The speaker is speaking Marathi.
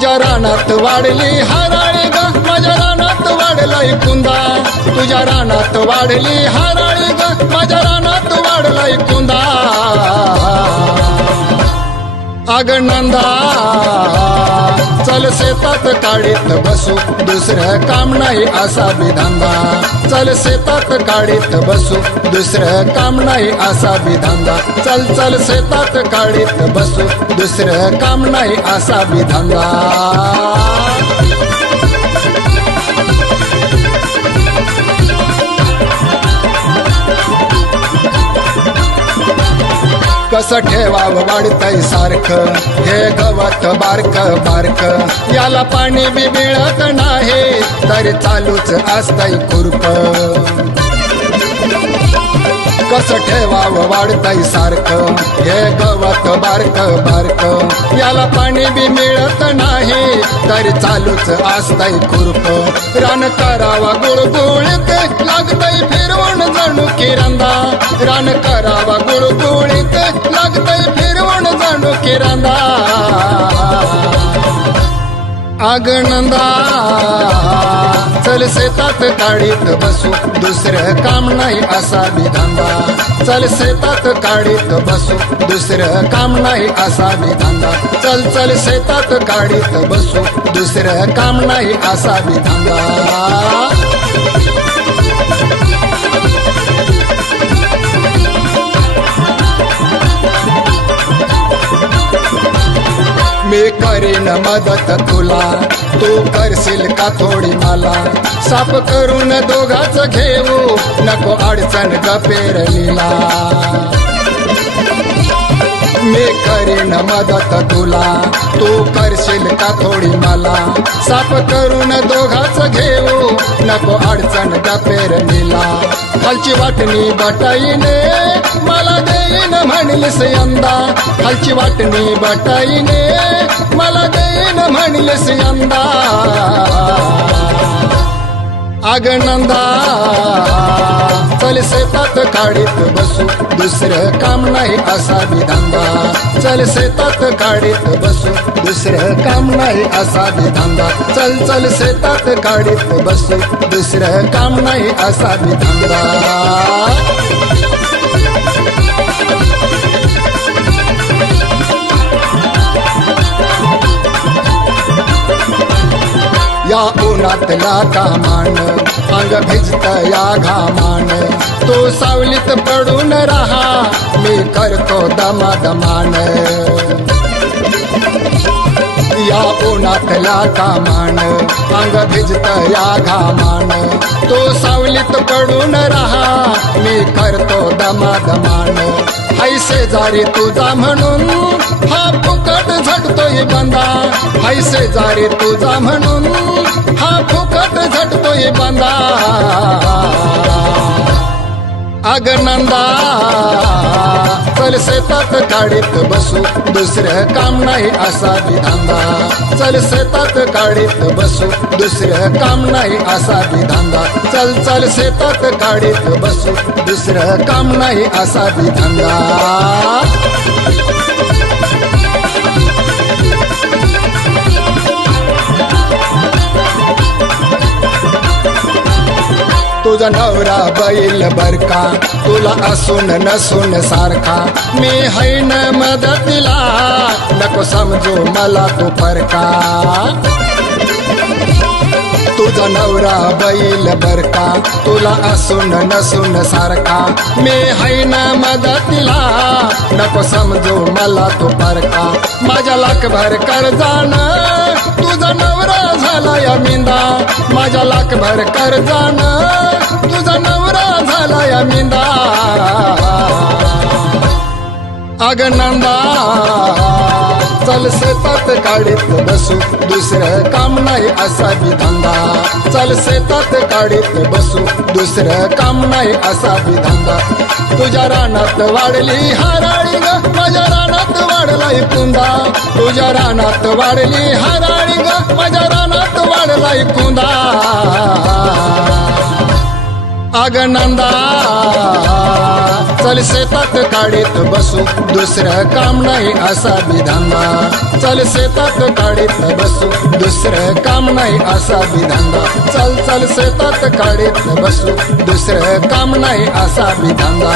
तुझ्या रानात वाढली हराळी ग माझ्या रानात वाढलाय कुंदा तुझ्या रानात वाढली हराळी ग माझ्या रानात वाढलाय कुंदा अग नंदा चल शेतात काढीत बसू दुसरं काम नाही असा विधांदा चल शेतात काढीत बसू दुसरं काम नाही असा विधांदा चल चल शेतात काढीत बसू दुसरं काम नाही असा विधांदा कसं ठेवावं वाढतंय सारखं हे गवत बारक बारक याला पाणी बी मिळत नाही तरी चालूच असतंय खुरप कसं ठेवावं वाढतंय सारखं हे गवत बारक बारक याला पाणी बी मिळत नाही तरी चालूच असतंय खुरप रान करावा गुळगुळीत लागतंय फिरवून जणू किरंदा रान करावा गुळगुळीत लागतंय फिरवून जणू किरंदा अग नंदा चल शेतात काढीत बसू दुसरं काम नाही असा विधांदा चल शेतात काढीत बसू दुसरं काम नाही असा विधांदा चल चल शेतात काढीत बसू दुसरं काम नाही असा विधांदा मी करीन मदत तुला तू करशील का थोडी मला साफ करून दोघाच घेऊ नको अडचण गपेरलीला मी करीन मदत तुला तू करशील का थोडी मला साफ करून दोघाच घेऊ नको अडचण गपेरलीला खालची वाटणी बटाईने मला देईन म्हणलीस यंदा खालची वाटणी बटाईने मला देईन म्हणलीस यंदा अग नंदा चल शेतात काढीत बसू दुसरं काम नाही असा विधांदा चल शेतात काढीत बसू दुसरं काम नाही असा विधांदा चल चल शेतात काढीत बसू दुसरं काम नाही असा विधांदा या उन्हातला कामान अंग भिजत या घामान तो सावलीत पडून राहा मी करतो दमादमान या उन्हातला कामान अंग भिजत या घामान तो सावलीत पडून राहा मी करतो दमादमान हाय शेजारी तुझा म्हणून हा फुकट झटतोय बंदा हाय शेजारी तुझा म्हणून हा फुकट झटतोय बंदा अग नंदा चल शेतात काढीत बसू दुसरं काम नाही असा विधांदा चल शेतात काढीत बसू दुसरं काम नाही असा विधांदा चल चल शेतात काढीत बसू दुसरं काम नाही असा विधांदा तुझा नवरा बैल बरका तुला असून नसून सारखा मी हैन मदतीला नको समजू मला तू फरका तुझा नवरा बैल बरका तुला असून नसून सारखा मी हैन मदतीला नको समजू मला तू फरका माझ्या लाखभर कर्जानं तुझा नवरा झाला या मिंदा माझ्या लाखभर कर्जानं तुझा नवरा झाला या मिंदा अग नंदा चल शेतात काढीत बसू दुसरं काम नाही असा विधांदा चल शेतात काढीत बसू दुसरं काम नाही असा विधांदा तुझ्या रानात वाढली हराळी ग माझ्या रानात वाढलाय कुंदा तुझ्या रानात वाढली हराळी ग माझ्या रानात वाढलाय कुंदा अग नंदा चल शेतात काढीत बसू दुसरं काम नाही असा विधांदा चल शेतात काढीत बसू दुसरं काम नाही असा विधांदा चल चल शेतात काढीत बसू दुसरं काम नाही असा विधांदा